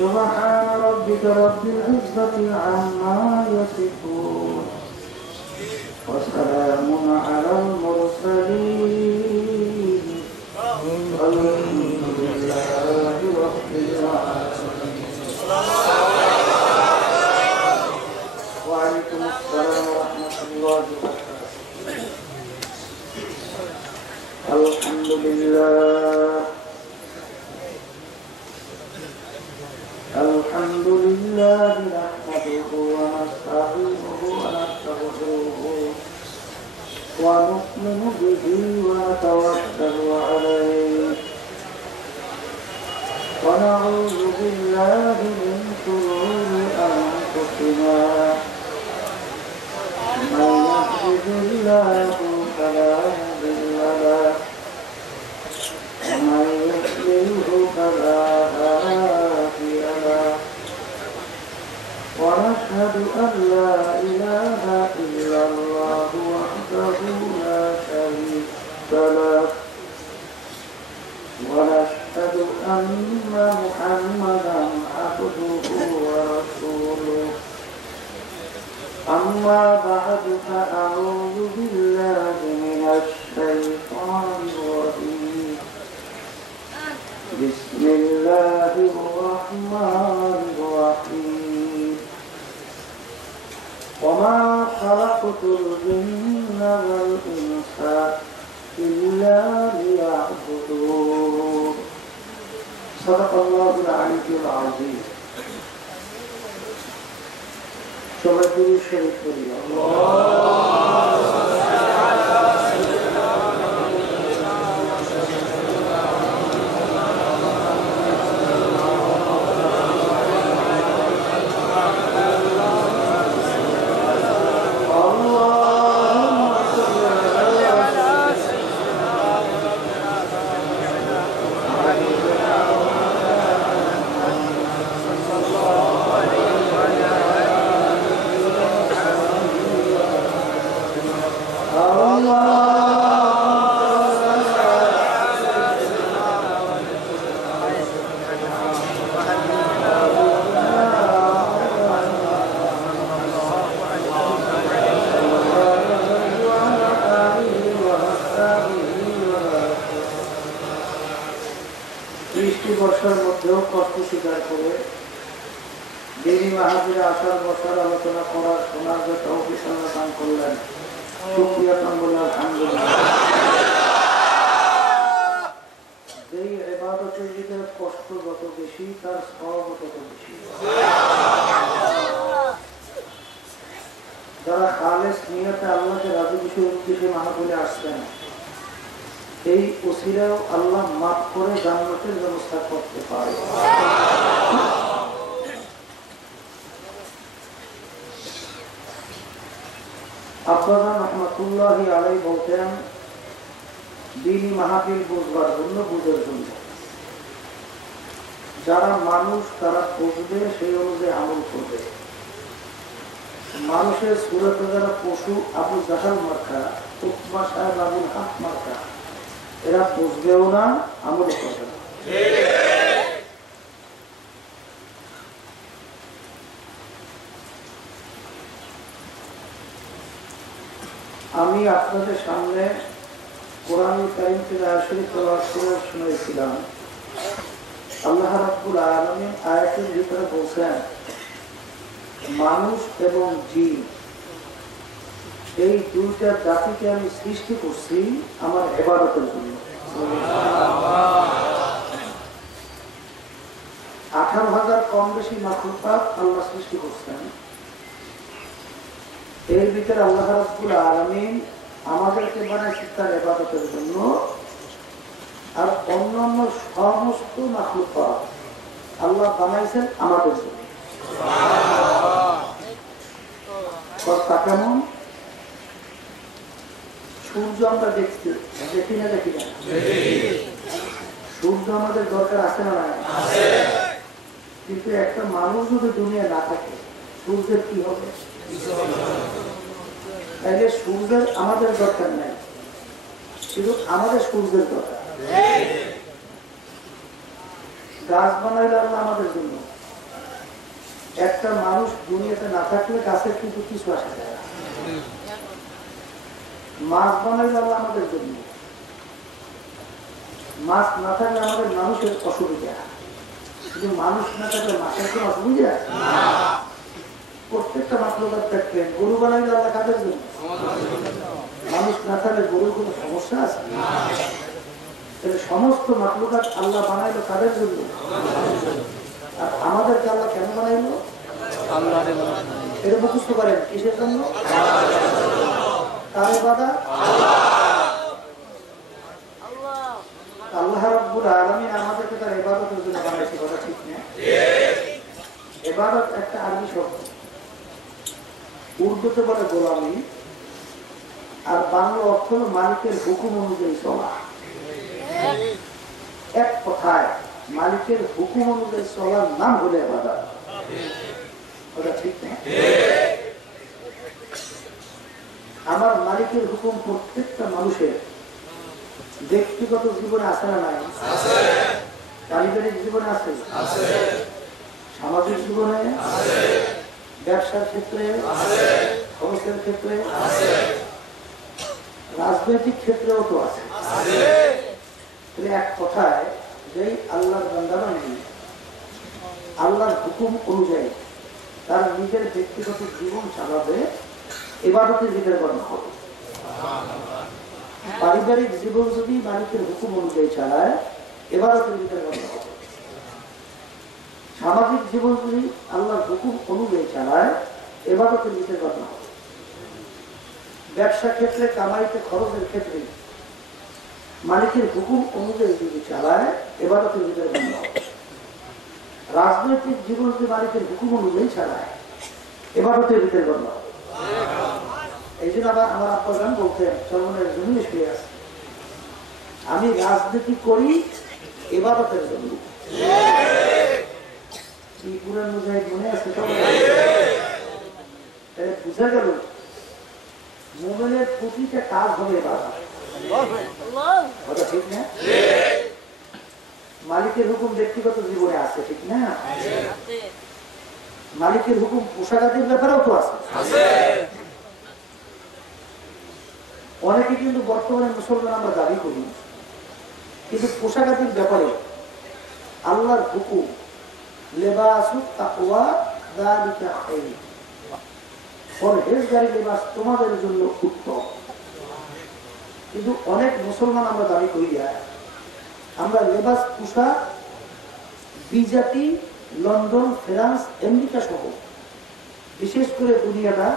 سبحان ربك رب العزة عما يصفون وسلام على المرسلين والحمد لله رب العالمين. وعليكم السلام ورحمة الله وبركاته. الحمد لله الحمد لله نحمده ونستعينه ونستغفره ونؤمن به ونتوكل عليه ونعوذ بالله من شرور أنفسنا من يهده الله فلا مضل له ومن يضلله فلا هادي له ونشهد أن لا إله إلا الله وحده لا شريك له ونشهد أن محمدا عبده ورسوله. أما بعد فأعوذ بالله من الشيطان الرجيم. بسم الله الرحمن الرحيم. وما خلقت الجن والإنس إلا ليعبدون. صدق الله العلي العظيم. সবাই শরীফ করি বর্ষার মধ্যেও কষ্ট স্বীকার করে দেবী মাহাবীরে আসার বছর আলোচনা করার শোনার যে তৌফিক আল্লাহ দান করলেন, শুকরিয়া আলহামদুলিল্লাহ। যেই ইবাদতের ভিতরে কষ্ট যত বেশি তার সওয়াব তত বেশি। যারা খালেস নিয়তে আল্লাহকে রাজি খুশির উদ্দেশ্যে মাহফিলে আসছেন, এই ওসিলাও আল্লাহ মাফ করে জান্নাতের ব্যবস্থা করতে পারে। আব্বাজান রহমাতুল্লাহি আলাইহি বলতেন, দ্বীনি মাহফিল বুঝবার জন্য, বুঝার জন্য। যারা মানুষ তারা বুঝবে, সেই অনুযায়ী আমল করবে। মানুষের সুরতে যারা পশু, আবু জাহাল মার্কা, উকমা সাহেব আবুল হাক মার্কা, এরা বুঝবেও না, আমল করবে না। আমি আপনাদের সামনে কোরআন কারীম থেকে আয়াত শরীফ তেলাওয়াত করে শুনিয়েছিলাম। আল্লাহ রাব্বুল আলামিন আয়াতের ভিতরে বলছেন, মানুষ এবং জিন এই দুইটা জাতিকে আমি সৃষ্টি করছি আমার ইবাদতের জন্য। 18,000 কম বেশি মাখলুকাত আল্লাহ সৃষ্টি করছেন। এর ভিতরে আল্লাহ রাব্বুল আলামিন আমাদেরকে বানাইছেন তার ইবাদতের জন্য, আর অন্যান্য সমস্ত মাখলুকাত আল্লাহ বানাইছেন আমাদের জন্য। কথা কেমন? সূর্য আমরা দেখছি, দেখি না? দেখি না? সূর্য আমাদের দরকার আছে না? কিন্তু একটা মানুষ যদি দুনিয়া না থাকে, সূর্যের কি হবে? তাইলে সূর্যের আমাদের দরকার নাই, শুধু আমাদের সূর্যের দরকার। গাছ বানাইলে আল্লাহ আমাদের জন্য। একটা মানুষ দুনিয়াতে না থাকলে গাছের কিন্তু কিছু আসে যায় না। মাছ বানাইলে আল্লাহ আমাদের জন্য। মাছ না থাকলে আমাদের মানুষের অসুবিধা। কিন্তু মানুষ না থাকলে মাছের কোনো অসুবিধা? প্রত্যেকটা মাখলুকাত দেখবেন, গরু বানাইলে আল্লাহ কাদের জন্য? মানুষ না থাকলে গরুর কোনো সমস্যা আছে? তাহলে সমস্ত মাখলুকাত আল্লাহ বানাইলো কাদের জন্য? আর আমাদেরকে আল্লাহ কেন বানাইলো? এটা মুখস্থ করেন, কিসের জন্য? তার ইবাদত। আল্লাহ রাব্বুল আলামিন আমাদেরকে তার ইবাদতের জন্য বানাইছে, কথা ঠিক না? ইবাদত একটা আরবি শব্দ, উর্দুতে বলে গোলামি, আর বাংলা অর্থ হল মালিকের হুকুম অনুযায়ী চলা। এক কথায় মালিকের হুকুম অনুযায়ী চলার নাম হলে ইবাদত, কথা ঠিক না? আমার মালিকের হুকুম প্রত্যেকটা মানুষের ব্যক্তিগত জীবনে আছে না নাই? পারিবারিক জীবনে আছে, সামাজিক জীবনে, ব্যবসার ক্ষেত্রে, খরচের ক্ষেত্রে, রাজনৈতিক ক্ষেত্রেও তো আছে। এক কথায় যেই আল্লাহর বান্দারা নেই, আল্লাহর হুকুম অনুযায়ী তার নিজের ব্যক্তিগত জীবন চালাবে, ইবাদতের ভিতরে গণ্য হবে। পারিবারিক জীবন যদি মালিকের হুকুম অনুযায়ী চালায়, ইবাদতের ভিতরে গণ্য হবে। সামাজিক জীবন যদি আল্লাহর হুকুম অনুযায়ী চালায়, ইবাদতের ভিতরে গণ্য হবে। ব্যবসা ক্ষেত্রে, কামাইতে, খরচের ক্ষেত্রে মালিকের হুকুম অনুযায়ী যদি চালায়, ইবাদতের ভিতরে গণ্য হবে। রাজনৈতিক জীবন যদি মালিকের হুকুম অনুযায়ী চালায়, ইবাদতের ভিতরে গণ্য হবে। এই জন্য আবার আমার আব্বাজান বলতেন, চরমনের জমিনে শুয়ে আছে, আমি রাজনীতি করি ইবাদতের জন্য। কি পুরান মুজাহিদ মনে আছে? বুঝা গেল মুমিনের প্রতিটা কাজ হবে ইবাদত, কথা ঠিক না? মালিকের হুকুম ব্যক্তিগত জীবনে আছে, ঠিক না? মালিকের হুকুম পোশাকাদির ব্যাপারেও তো আছে। অনেকে কিন্তু বর্তমানে মুসলমান আমরা দাবি করি, কিন্তু পোশাকাদির ব্যাপারে আল্লাহর হুকুম লেবাসুত তাকওয়া যালিকা খায়র, পরহেজগারি লেবাস তোমাদের জন্য উত্তম। কিন্তু অনেক মুসলমান আমরা দাবি করি, আমরা লেবাস পোশাক বিজাতি, লন্ডন, ফ্রান্স, আমেরিকা সহ বিশেষ করে দুনিয়াটা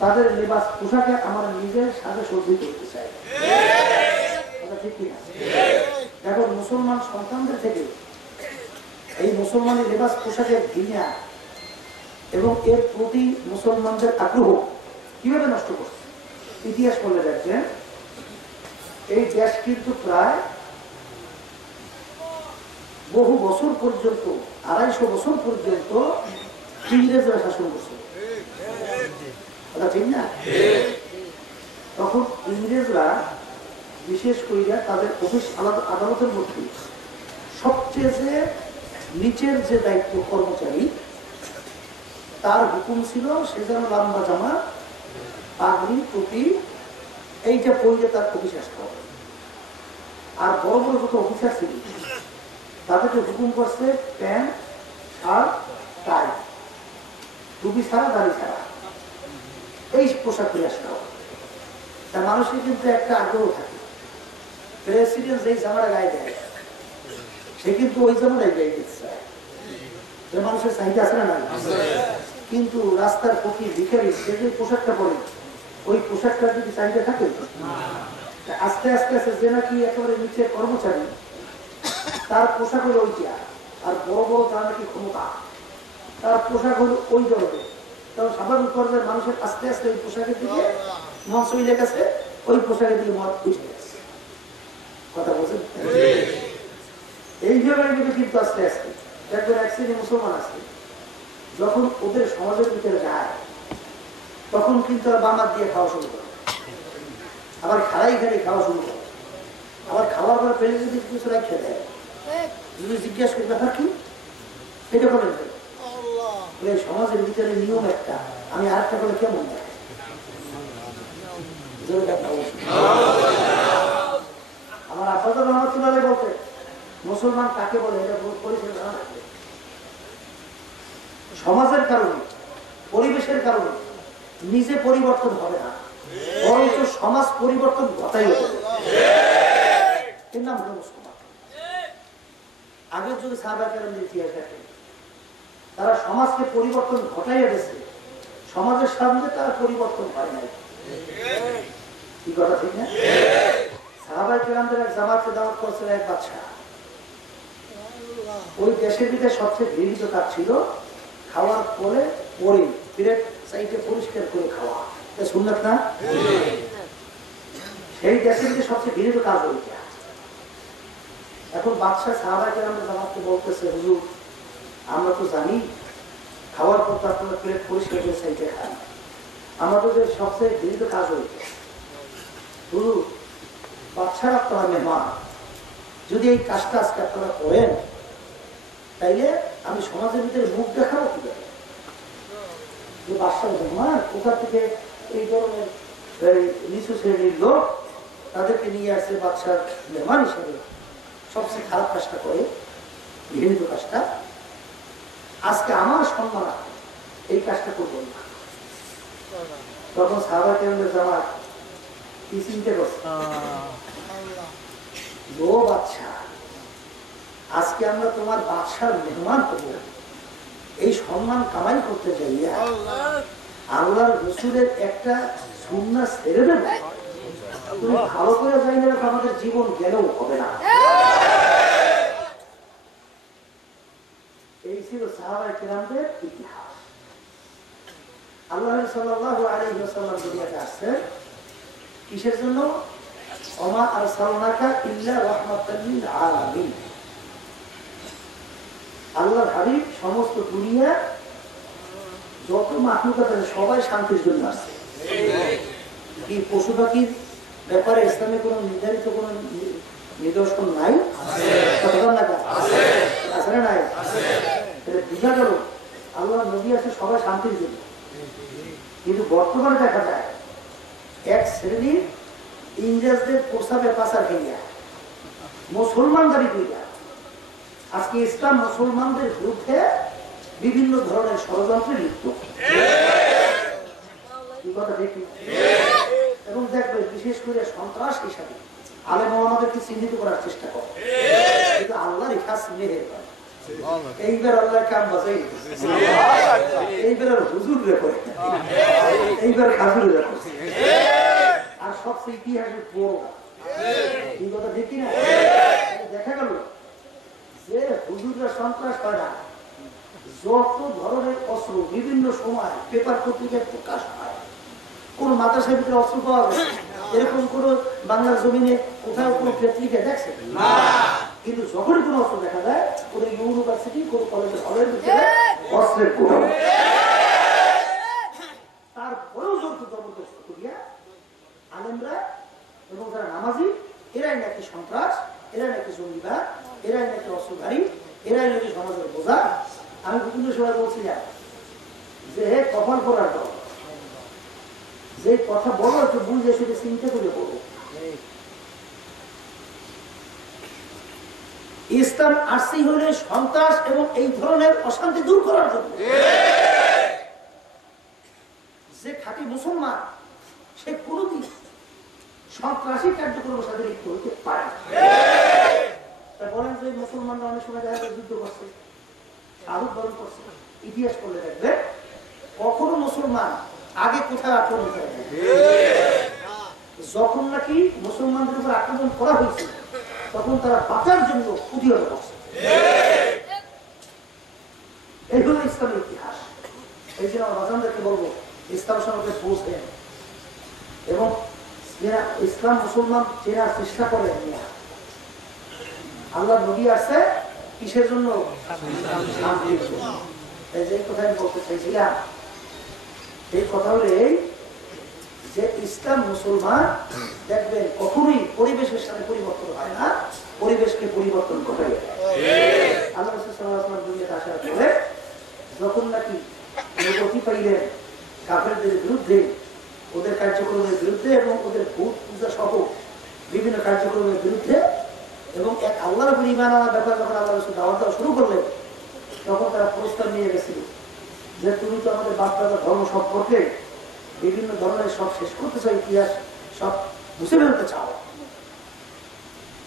তাদের লেবাস পোশাকে আমার নিজের সাথে সজ্জিত করতে চাই। ঠিক কিনা? এখন মুসলমান সন্তানদের থেকে এই মুসলমানের লেবাস পোশাকের ঘৃণা এবং এর প্রতি মুসলমানদের আগ্রহ কিভাবে নষ্ট করছে ইতিহাস বলে দেখছেন। এই দেশ কিন্তু প্রায় বহু বছর পর্যন্ত 250 বছর পর্যন্ত ইংরেজরা শাসন করছে, কথা ঠিক না? তখন ইংরেজরা বিশেষ করিয়া তাদের অফিস আদালতের মধ্যে সবচেয়ে যে নিচের যে দায়িত্ব কর্মচারী, তার হুকুম ছিল সে যেন লম্বা জামা, পাগড়ি, টুপি এইটা পরিয়ে তার অফিস আসতে হবে। আর বড় বড় যত অফিসার ছিল তাদেরকে হুকুম করছে প্যান্ট, শার্ট, টাই, টুপি ছাড়া, দাড়ি ছাড়া এই পোশাক পরে আসতে হবে। তা মানুষের কিন্তু একটা আগ্রহ থাকে, প্রেসিডেন্ট যেই জামাটা গায়ে দেয় সে কিন্তু ওই জামাটাই গায়ে দিতে চায়, মানুষের চাহিদা আছে না নাই? কিন্তু রাস্তার ফকির ভিখারি সে যে পোশাকটা পরে ওই পোশাকটা যদি চাহিদা থাকে, আস্তে আস্তে আস্তে যে নাকি একেবারে নিচের কর্মচারী তার পোশাক হলো ওইটা, আর বড় বড় তার নাকি ক্ষমতা তার পোশাক হলো ওই ধরনের। তখন স্বাভাবিক পর্যায়ে মানুষের আস্তে আস্তে ওই পোশাকের দিকে মন চলে গেছে, ওই পোশাকের দিকে মত উঠে গেছে। কথা বলছেন? এইভাবে কিন্তু আস্তে আস্তে দেখবেন এক শ্রেণী মুসলমান আছে, যখন ওদের সমাজের ভিতরে যায় তখন কিন্তু আর বামাত দিয়ে খাওয়া শুরু করে, আবার খাড়াই খাড়ি খাওয়া শুরু করে, আবার খাওয়ার পর পেলে যদি কিছু রেখে দেয়, যদি জিজ্ঞাসা করি ব্যাপার কি, এটা বলেন সমাজের ভিতরে নিয়ম একটা, আমি আরেকটা বলে কেমন দেয়। আমার আপাতত রহমতুল্লাহ বলতে মুসলমান কাকে বলে এটা পরিচয় জানা থাকবে। সমাজের কারণে, পরিবেশের কারণে নিজে পরিবর্তন হবে না, বরঞ্চ সমাজ পরিবর্তন ঘটাইও হবে। এর নাম হলো মুসলমান। আগের যুগে সাহাবায়ে কেরামদের ইতিহাস দেখে তারা সমাজকে পরিবর্তন ঘটাইয়া গেছে, সমাজের সামনে তারা পরিবর্তন হয় নাই। কি কথা ঠিক না? সাহাবায়ে কেরামদের এক জামাতকে দাওয়াত করেছিল এক বাদশা। ওই দেশের ভিতরে সবচেয়ে ঘৃণিত কাজ ছিল খাওয়ার পরে পরে প্লেট সাইডে পরিষ্কার করে খাওয়া, সুন্নাত না? সেই দেশের ভিতরে সবচেয়ে ঘৃণিত কাজ ওইটা। এখন বাদশা সাহাবায়ে কেরামদের জামাতকে বলতেছে, হুজুর আমরা তো জানি খাওয়ার পর আপনারা প্লেট পরিষ্কার করে সাইডে খান, আমাদের সবচেয়ে ঘৃণিত কাজ ওইটা। হুজুর বাদশার আপনারা মেহমান, যদি এই কাজটা আজকে আপনারা করেন তাইলে আমি সমাজের ভিতরে মুখ দেখাবো কিভাবে? বাদশার মেহমান কোথা থেকে এই ধরনের নিচু শ্রেণীর লোক তাদেরকে নিয়ে আসছে বাদশার মেহমান হিসেবে, সবচেয়ে খারাপ কাজটা করে, ঘৃণিত কাজটা, আজকে আমার সম্মান এই কাজটা করবো না। তখন সাহাবায়ে কেরামদের জামাত কি চিন্তা করছে, ও বাদশা আজকে আমরা তোমার বাদশার মেহমান হব, এই সম্মান কামাই করতে যাইয়া আল্লাহর রাসূলের একটা সুন্নাহ ছেড়ে দেব, তুমি ভালো করে জানি না আমাদের জীবন গেলেও হবে না। এই ছিল সাহাবায়ে কেরামদের ইতিহাস। আল্লাহ সাল্লাল্লাহু আলাইহি ওয়াসাল্লাম দুনিয়াতে আসছেন কিসের জন্য? ওমা আরসালনাকা ইল্লা রাহমাতাল লিল আলামিন। আল্লাহর হাবিব সমস্ত দুনিয়া যত মাখলুকাত আছে সবাই শান্তির জন্য আসছে। কি পশু পাখির ব্যাপারে ইসলামে কোনো নির্ধারিত কোনো নিদর্শন নাই? আছে না নাই? বুঝা গেল আল্লাহ নবী আছে সবাই শান্তির জন্য। কিন্তু বর্তমানে দেখা যায় এক শ্রেণীর ইংরেজদের প্রস্তাবে পাচার খেলিয়া মুসলমান দাবি করিয়া আজকে ইসলাম মুসলমানদের বিরুদ্ধে বিভিন্ন ধরনের ষড়যন্ত্রে লিপ্ত। এবং দেখবে বিশেষ করে সন্ত্রাস হিসাবে আলেম ওলামাদেরকে চিহ্নিত করার চেষ্টা করে, কিন্তু আল্লাহর খাস মেহের এইবার আল্লাহ কাম বাজাই, এইবার হুজুর রেখে, এইবার খাজুর রেখে, আর সবচেয়ে ইতিহাসের বড় এই কথা দেখি না। দেখা গেল যে হুজুররা সন্ত্রাস করে না, যত ধরনের অস্ত্র বিভিন্ন সময় পেপার পত্রিকায় প্রকাশ হয়, কোন মাদ্রাসার ভিতরে অস্ত্র পাওয়া যায় এরকম কোন বাংলার জমিনে কোথাও কোনো পত্রিকা দেখছে না। কিন্তু যখনই কোনো অস্ত্র দেখা যায় কোনো ইউনিভার্সিটি কোনো কলেজের হলের ভিতরে অস্ত্রের কোন তারপরেও জবরদস্ত করিয়া আলেমরা এবং যারা নামাজি এরাই নাকি সন্ত্রাস, এরাই নাকি জঙ্গিবাদ, এরাই নাকি অস্ত্রধারী, এরাই নাকি সমাজের বোঝা। আমি বিভিন্ন সময় বলছিলাম যে কপাল করার দল, যে কথা বলো একটু বুঝে সেটা চিন্তা করে বলো। ইসলাম আসছি হলে সন্ত্রাস এবং এই ধরনের অশান্তি দূর করার জন্য। যে খাঁটি মুসলমান সে কোনদিন সন্ত্রাসী কার্যক্রমের সাথে লিপ্ত হতে পারে না। বলেন যে মুসলমানরা অনেক সময় দেখা যায় যুদ্ধ করছে, শাহাদাত বরণ করছে, ইতিহাস করলে দেখবে কখনো মুসলমান আগে কোথায় আক্রমণ করে যখন নাকি মুসলমানদের উপর আক্রমণ করা হয়েছে তখন তারা বাঁচার জন্য প্রতিহত করছে। এই হলো ইসলামের ইতিহাস। এই জন্য বাজানদেরকে বলবো ইসলাম সম্পর্কে বুঝবেন এবং ইসলাম মুসলমান চেনার চেষ্টা করেন। আল্লাহ নবী আসছে কিসের জন্য? শান্তির জন্য। এই যে কথা আমি বলতে চাইছিলাম, এই কথা হলো এই যে ইসলাম মুসলমান দেখবেন কখনোই পরিবেশের সাথে পরিবর্তন হয় না, পরিবেশকে পরিবর্তন করে। আল্লাহ রাসূল সাল্লাল্লাহু আলাইহি ওয়াসাল্লাম দুনিয়াতে আসার পরে যখন নাকি নবুয়ত পাইলেন কাফেরদের বিরুদ্ধে, ওদের কার্যক্রমের বিরুদ্ধে এবং ওদের ভূত পূজা সহ বিভিন্ন কার্যক্রমের বিরুদ্ধে এবং এক আল্লাহর উপর ঈমান আনার ব্যাপারে যখন আল্লাহ রাসূল দাওয়াত দেওয়া শুরু করলেন তখন তারা প্রস্তাব নিয়ে গেছিল যে তুমি তো আমাদের বাপ দাদা ধর্ম সম্পর্কে বিভিন্ন ধরনের সব শেষ করতে চাও, ইতিহাস সব মুছে ফেলতে চাও,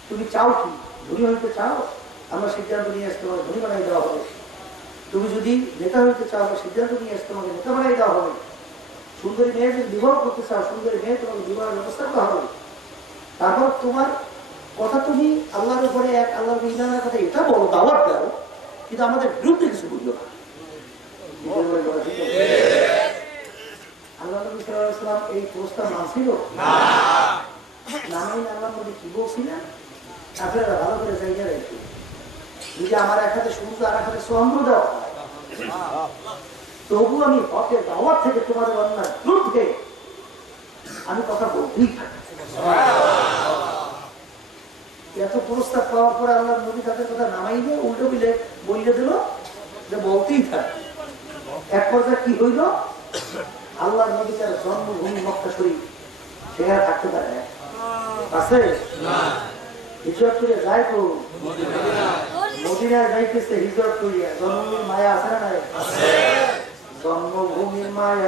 তুমি চাও কি ধনী হইতে চাও? আমরা সিদ্ধান্ত নিয়ে আসতে তোমাকে ধনী বানাই দেওয়া হবে। তুমি যদি নেতা হইতে চাও আমরা সিদ্ধান্ত নিয়ে আসতে তোমাকে নেতা বানাই দেওয়া হবে। সুন্দরী মেয়ে যদি বিবাহ করতে চাও সুন্দরী মেয়ে তোমাকে বিবাহের ব্যবস্থা করা হবে। তারপর তোমার কথা তুমি আল্লাহর উপরে এক আল্লাহর ঈমানের কথা এটা বলো, দাওয়াত দাও, কিন্তু আমাদের বিরুদ্ধে কিছু বললো না। আল্লাহ নবী সাল্লাল্লাহু আলাইহি ওয়াসাল্লাম এই প্রস্তাব মানছিল না। আল্লাহ নবী কি বলছিলেন? আপনারা ভালো করে জায়গা রাখবেন, যদি আমার এক হাতে সূর্য আর এক হাতে চন্দ্র দেওয়া হয় তবু আমি হকের দাওয়াত থেকে তোমাদের অন্যায় বিরুদ্ধে আমি কথা বলতেই থাকি। এত প্রস্তাব পাওয়ার পরে আল্লাহ নবী তাদের কথা নামাই দিয়ে উল্টো বলে দিল যে বলতেই থাকে। এক পর্যায়ে কি হইল, আল্লাহ নবী তার জন্মভূমি মক্কা শরীফ সেখানে থাকতে পারে আছে হিজরত করে যায় তো মদিনায় যাইতেছে হিজরত করিয়া। জন্মভূমির মায়া আছে না নাই? জন্মভূমির মায়া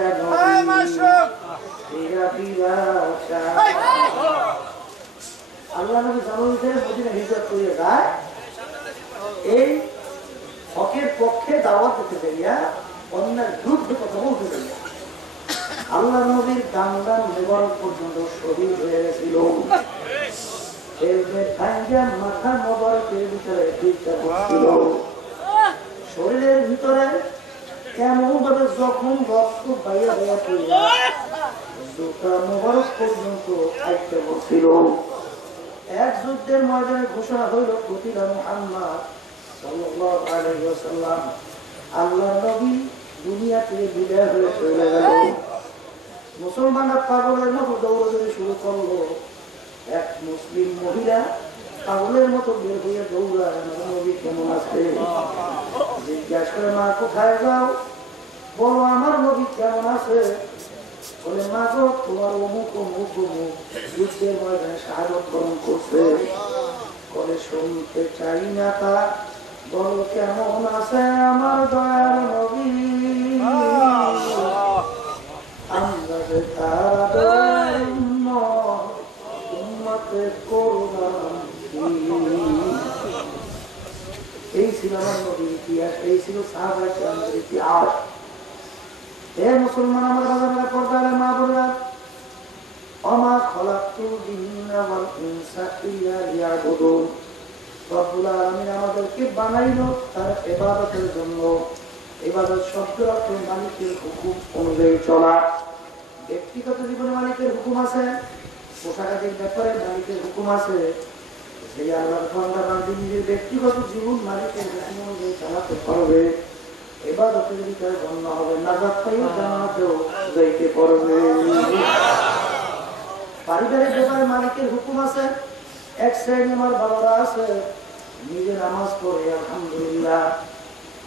আল্লাহ নবী জন্মভূমি থেকে মদিনা হিজরত করিয়া যায় এই হকের পক্ষে দাওয়াত দিতে যাইয়া, অন্যের বিরুদ্ধে কথা বলতে যাইয়া। আল্লাহ নবীর দামদান মোবারক পর্যন্ত শহীদ হয়ে গেছিল। মাথা মোবারকের ভিতরে শরীরের ভিতরে এমন ভাবে যখন রক্ত বাইরে জুতা মোবারক পর্যন্ত আইতে বলছিল। এক যুদ্ধের ময়দানে ঘোষণা হইল কতিলা মুহাম্মদ সাল্লাল্লাহু আলাইহি ওয়াসাল্লাম। আল্লাহ নবী দুনিয়া থেকে বিদায় হয়ে চলে গেল। মুসলমানরা পাগলের মতো দৌড়াদৌড়ি শুরু করলো। এক মুসলিম মহিলা পাগলের মতো বের হয়ে দৌড়ায়, নবী কেমন আছে জিজ্ঞাসা করে, মা কোথায় যাও? বলো আমার নবী কেমন আছে? বলে মা গো তোমার অমুক অমুক অমুক যুদ্ধের ময়দানে শাহাদাত বরণ করছে। বলে শুনতে চাই না তা, বলো কেমন আছে আমার দয়ার নবী? আমরা যে তার দয়ার উম্মতের করুণাম। এই ছিল আমার নবীর ইতিহাস, এই ছিল সাহাবায়ে কেরামের ইতিহাস। হে মুসলমান আমার বাজারের পর্দার মা বোনেরা, ওমা খলাকতুল জিন্না ওয়াল ইনসা ইল্লা লিয়াবুদুন। রব্বুল আলামিন আমাদেরকে বানাইলো তার ইবাদতের জন্য। ইবাদত শব্দের অর্থ মালিকের হুকুম অনুযায়ী চলা। ব্যক্তিগত জীবনে মালিকের হুকুম আছে, পোশাকাদির ব্যাপারে মালিকের হুকুম আছে, সেই আল্লাহর বান্দা বান্দি নিজের ব্যক্তিগত জীবন মালিকের হুকুম অনুযায়ী চালাতে পারবে, ইবাদতের ভিতরে গণ্য হবে, নাজাত পাইও জান্নাতেও যাইতে পারবে। পারিবারিক ব্যাপারে মালিকের হুকুম আছে। এক শ্রেণী আমার বাবারা আছে, নিজে নামাজ পড়ে আলহামদুলিল্লাহ,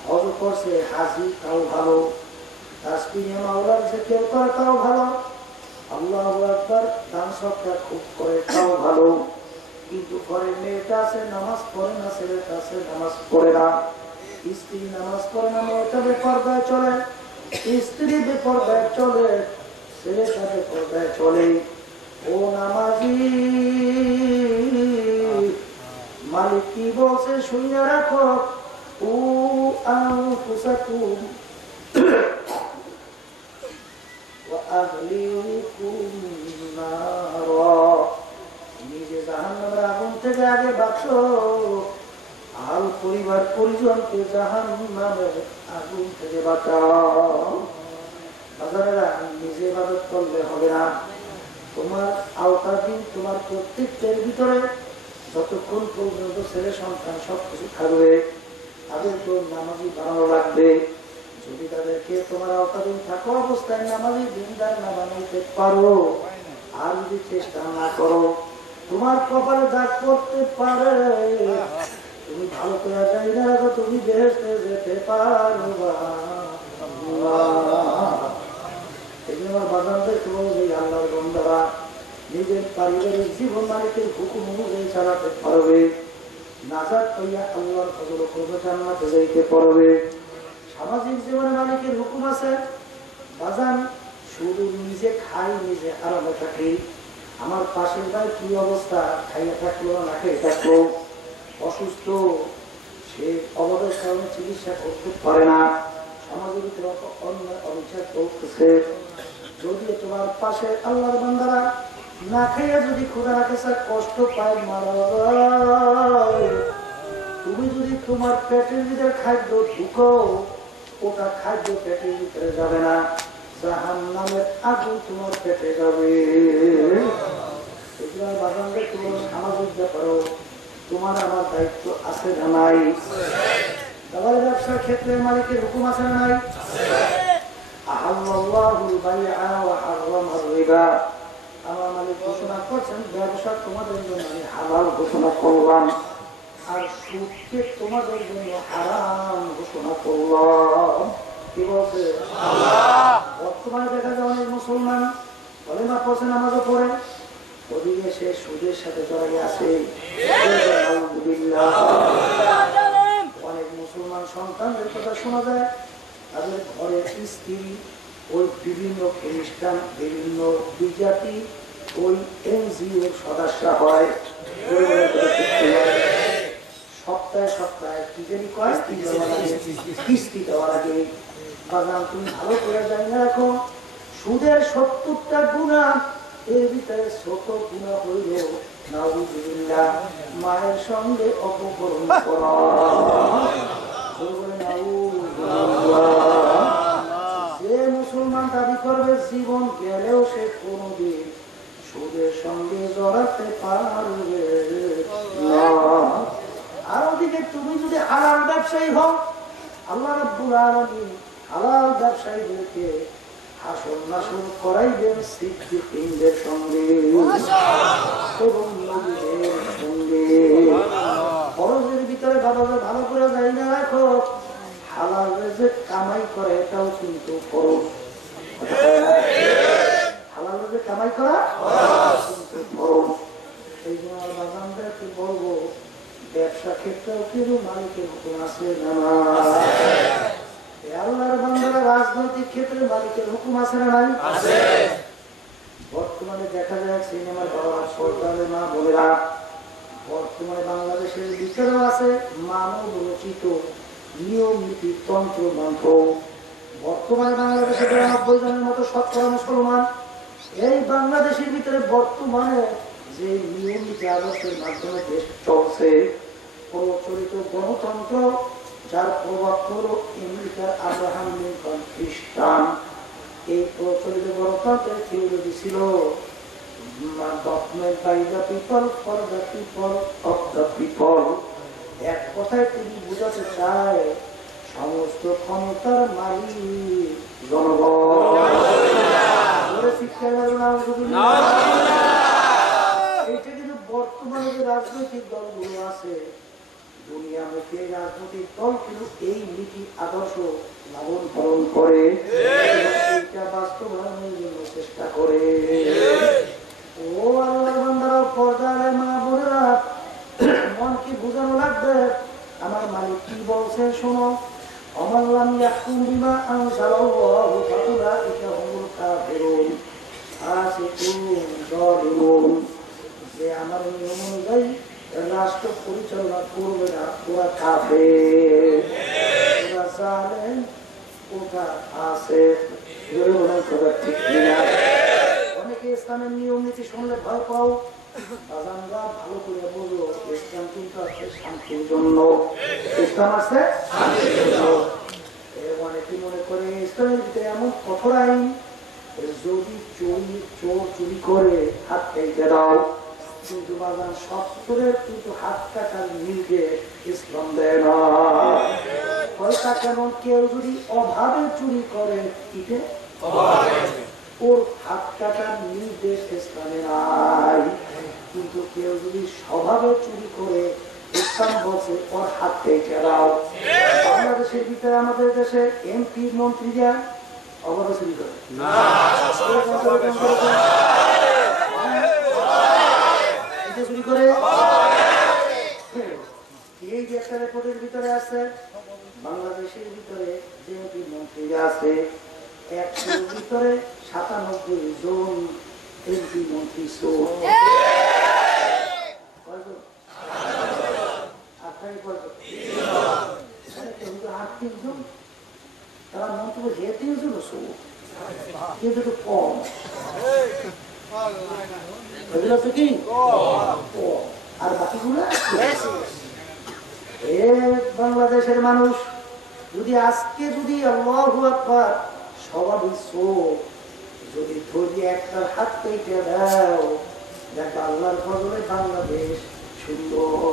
হজ করছে, হাজি তাও ভালো, তাসবিহ মাওলার জিকির করে তাও ভালো, আল্লাহু আকবার দান সদকা খুব করে তাও ভালো, কিন্তু ঘরে মেয়েটা আছে নামাজ পড়ে না, ছেলেটা আছে নামাজ পড়ে না, স্ত্রী নামাজ পড়ে না, মেয়েটা বেপরদায় চলে, স্ত্রী বেপরদায় চলে, ছেলেটা বেপরদায় চলে। ও নামাজি, মালিক কি বলছে শুনে রাখো, ও আনফুসাকুম ওয়া আহলিকুম নারা, নিজে জাহান্নামের আগুন থেকে আগে বাঁচো, আর পরিবার পরিজনকে জাহান্নামের আগুন থেকে বাঁচাও। বাজারেরা নিজে ইবাদত করলে হবে না, তোমার আওতাধীন তোমার কর্তৃত্বের ভিতরে যতক্ষণ পর্যন্ত ছেলে সন্তান সবকিছু থাকবে, তাদেরকে নামাজি বানানো লাগবে। যদি তাদেরকে তোমার আওতাধীন থাকা অবস্থায় নামাজি দিনদার না বানাইতে পারো, আর যদি চেষ্টা না করো, তোমার কপালে দাগ পড়তে পারে, তুমি ভালো করে জানি না তুমি বেহেশতে যেতে পারবা। আল্লাহর বান্দারা নিজের পারিবারিক জীবন মালিকের হুকুম অনুযায়ী চালাতে পারবে, নাজাত পাইয়া আল্লাহর ফজল করবে, জান্নাতে যাইতে পারবে। সামাজিক জীবনে মালিকের হুকুম আছে। বাজান শুধু নিজে খাই, নিজে আরামে থাকি, আমার পাশের ভাই কি অবস্থা, খাইয়া থাকলো না খেয়ে থাকলো, অসুস্থ, সে অভাবের কারণে চিকিৎসা করতে পারে না, সমাজের ভিতরে অন্যায় অবিচার করতেছে, যদিও তোমার পাশে আল্লাহর বান্দারা না খাইয়া যদি খোদা রাখে কষ্ট পায়, মারা যায়, তুমি যদি তোমার পেটের ভিতরে খাদ্য ঢুকো, ওটা খাদ্য পেটের ভিতরে যাবে না, জাহান্নামের আগুন তোমার পেটে যাবে। তোমার সামাজিক ব্যাপারও তোমার আমার দায়িত্ব আছে না নাই? দালালি ব্যবসার ক্ষেত্রে মালিকের হুকুম আছে না নাই? আহাল্লাহুল বাইআ ওয়া হারামার রিবা, আমার মালিক ঘোষণা করছেন ব্যবসা তোমাদের জন্য আমি হালাল ঘোষণা করলাম, আর সুদকে তোমাদের জন্য হারাম ঘোষণা করলাম। কি বলছে আল্লাহ? বর্তমানে দেখা যায় অনেক মুসলমান কলেমা পড়ছে, নামাজও পড়ে, ওদিকে সে সুদের সাথে জড়িয়ে আছে। অনেক মুসলমান সন্তানদের কথা শোনা যায়, তাদের ঘরের স্ত্রী ওই বিভিন্ন খ্রিস্টান, বিভিন্ন বিজাতি, ওই এনজিওর সদস্য হয়। সপ্তাহে সপ্তাহে কি জানি কয় কিস্তি দেওয়ার আগে। বাজান তুমি ভালো করে জানি না, রাখো সুদের 70টা গুনাহ, এর ভিতরে ছোট গুনাহ হইল নাউযুবিল্লাহ মায়ের সঙ্গে অপকর্ম করা। যে মুসলমান দাবি করবে জীবন গেলেও সে কোনদিন সুদের সঙ্গে জড়াতে পারবে না। আর ওদিকে তুমি যদি হালাল ব্যবসায়ী হও, আল্লাহ রাব্বুল আলামিন হালাল ব্যবসায়ীদেরকে হাসর নাসর করাইবেন সিদ্দিকীনদের সঙ্গে এবং নবীদের সঙ্গে। খরচের ভিতরে বাবা ভালো করে যাই না, রাখো হালাল যে কামাই করে এটাও কিন্তু খরচ, হালাল যে কামাই করা কিন্তু খরচ। এই জন্য বাগানদেরকে বলবো ব্যবসা ক্ষেত্রেও কিন্তু মালিকের হুকুম আছে না? আল্লাহর বান্দারা রাজনৈতিক ক্ষেত্রে মালিকের হুকুম আছে না নাই? বর্তমানে দেখা যায় সিনেমার বাবা সরকারের মা বোনেরা, বর্তমানে বাংলাদেশের ভিতরেও আছে মানব রচিত নিয়ম নীতি তন্ত্র মন্ত্র। বর্তমানে বাংলাদেশে ৯২ জনের মতো শতকরা মুসলমান। এই বাংলাদেশের ভিতরে বর্তমানে যে নিয়ম নীতি আদর্শের মাধ্যমে দেশ চলছে, প্রচলিত গণতন্ত্র, যার প্রভাব হলো আমেরিকার আব্রাহাম লিঙ্কন খ্রিস্টান। এই প্রচলিত গণতন্ত্রের থিওলজি ছিল Government by the people, for the people, of the people. এক কথায় তিনি বুঝাতে চায় সমস্ত ক্ষমতার মালিক জনগণ। এইটা কিন্তু বর্তমানে যে রাজনৈতিক দলগুলো আছে, দুনিয়ামুখী রাজনৈতিক দল কিন্তু এই নীতি আদর্শ লালন পালন করে, এইটা বাস্তবায়নের জন্য চেষ্টা করে। ও আল্লাহর বান্দারা, পর্দার মা বোনেরা, মনকে বোঝানো লাগবে আমার মালিক কি বলছে শোনো। অমাল্লাম ইয়াহকুম বিমা আনজালাল্লাহু ফাউলাইকা হুমুল কাফিরুন ফাসিকুন যালিমুন। যে আমার নিয়ম অনুযায়ী রাষ্ট্র পরিচালনা করবে না, ওরা কাফের, ওরা জালেম, ওটা আছে। ঠিক কিনা? অনেকে ইসলামের নিয়ম নীতি শুনলে ভয় পাও, আমরা ভালো করে বলবো ইসলাম কিন্তু আছে শান্তির জন্য। ইসলাম আছে শান্তির জন্য। অনেকে মনে করে ইসলামের ভিতরে এমন কঠোর আইন, যদি চোর চুরি করে হাত কেটে দাও, কিন্তু বাজান সত্তরের কিন্তু হাত কাটার নির্দেশ ইসলাম দেয় না। পয়সা কেমন কেউ যদি অভাবে চুরি করে, কিটে ওর হাত কাটার নির্দেশ ইসলামে নাই। কিন্তু কেউ যদি স্বভাবে চুরি করে, ইসলাম বলছে ওর হাত কেটে দাও। বাংলাদেশের ভিতরে আমাদের দেশে এমপি মন্ত্রীরা অভাবে চুরি করে, চুরি করে। এই যে একটা রেকর্ডের ভিতরে আছে, বাংলাদেশের ভিতরে যে এমপি মন্ত্রীরা আছে 100-র ভিতরে 97 জন এমপি মন্ত্রী চোর। তারা মন্ত্রী যে 3 জন চোর, কিন্তু একটু কম কি, আর বাকিগুলো বাংলাদেশের মানুষ যদি আজকে যদি আল্লাহু আকবার স্বভাবই চোর, যদি ধরে একটা হাত কেটে দাও, দেখ আল্লাহর ফজলে বাংলাদেশ সুন্দর।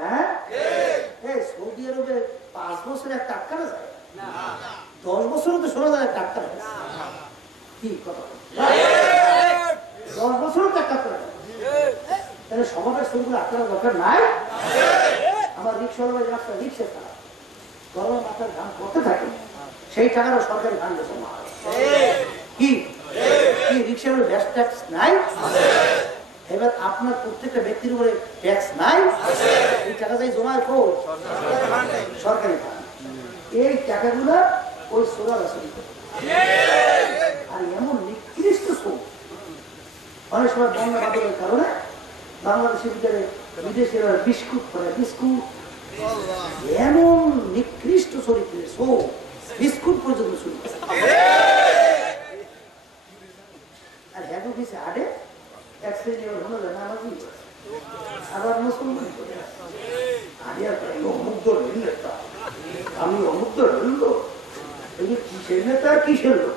হ্যাঁ, সৌদি আরবে 5 বছরে একটা আটকানো যায়, 10 বছরে তো 16,000 একটা আটকানো যায়। কি কথা, 10 বছরও তো একটা আটকানো যায়। তাহলে স্বভাবের চোরগুলো আটকানোর দরকার নাই। আমার রিক্সাওয়ালা রাস্তা রিক্সা খারাপ, গরম মাথার ধান করতে থাকে, সেই টাকারও সরকারি ধান জমা হয়। কি রিক্সার গ্যাস ট্যাক্স নাই? এবার আপনার প্রত্যেকটা ব্যক্তির উপরে ট্যাক্স নাই? এই টাকা যাই জমা কোন সরকারি ধান। এই টাকাগুলো ওই সোলার আসলে, আর এমন নিকৃষ্ট চোর। অনেক সময় বন্যা বাদলের কারণে বাংলাদেশের ভিতরে বিদেশের বিস্কুট করে, বিস্কুট এমন নিকৃষ্ট চরিত্রের চোর, বিস্কুট পর্যন্ত শুরু করে। আর হ্যাঁ কিছু আডে এক শ্রেণী হলো নামাজি, আবার মুসলমান করে অমুগ্ধ রইল, আমি অমুগ্ধ রইল। কিসের নেতা, কিসের লোক?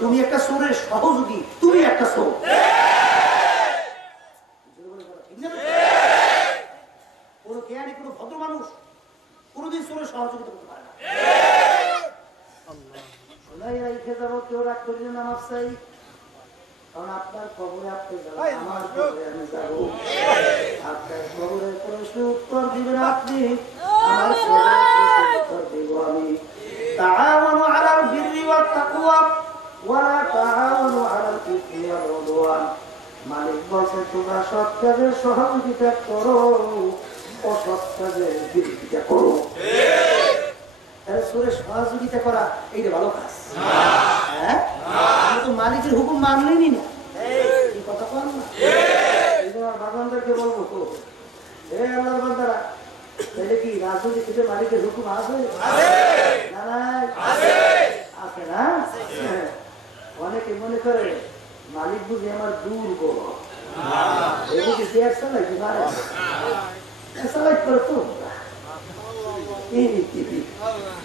তুমি একটা চোরের সহযোগী, তুমি একটা চোর। কোনো জ্ঞানী, কোনো ভদ্র মানুষ কোনোদিন চোরের সহযোগিতা করতে পারে না। শোনাই রেখে যাবো, কেউ রাগ করিলে নামাজ চাই, কারণ আপনার কবরে আপনি যাবেন, আমার কবরে আমি যাবো। আপনার কবরের প্রশ্ন উত্তর দিবেন আপনি, আমার কবরের উত্তর দেব আমি। তাআওয়ানু আলাল বিররি ওয়াত তাকওয়া ওয়া লা তাআওয়ানু আলাল ইসমি ওয়াল উদওয়ান। মালিক বলছে তোমরা সৎ কাজের সহযোগিতা করো, অসৎ কাজের বিরোধিতা করো। চোরের সহযোগিতা করা এইটা ভালো কাজ? হ্যাঁ, আমি তো মালিকের হুকুম মানলেনি না, এই কথা কর না। বাগানদারকে বলবো তো, আল্লাহর বান্দারা, তাহলে কি রাজনৈতিক ক্ষেত্রে মালিকের হুকুম আছে না? আছে না? অনেকে মনে করে মালিক বুঝি আমার দুর্বল,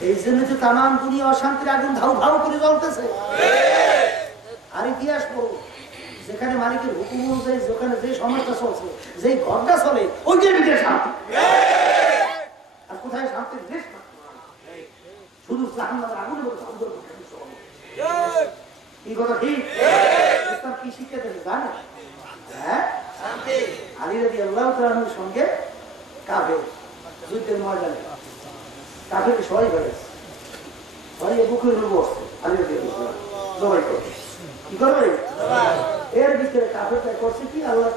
এই জন্য তো তামাম দুনিয়া অশান্তির আগুন ধাউ ধাউ করে জ্বলতেছে। আর ইতিহাস পড়ো, যেখানে মালিকের হুকুম অনুযায়ী যেখানে যে সমাজটা চলছে, যে ঘরটা চলে, ওইটার ভিতরে শান্তি। আর কোথায় শান্তির দেশ শুধু জাহান্নামের আগুনের মতো এই কথা ঠিক। ইসলাম কি শিক্ষা দেবে জানে? হ্যাঁ, আলী রাদিয়াল্লাহু তাআলার সঙ্গে কাফের যুদ্ধের ময়দানে কাফেরকে সবাই হয়েছে, সবাই বুকের উপর বসছে, আলী রাদিয়াল্লাহু জবাই করে কি করবে এর ভিতরে কাফেরটা করছে কি আল্লাহ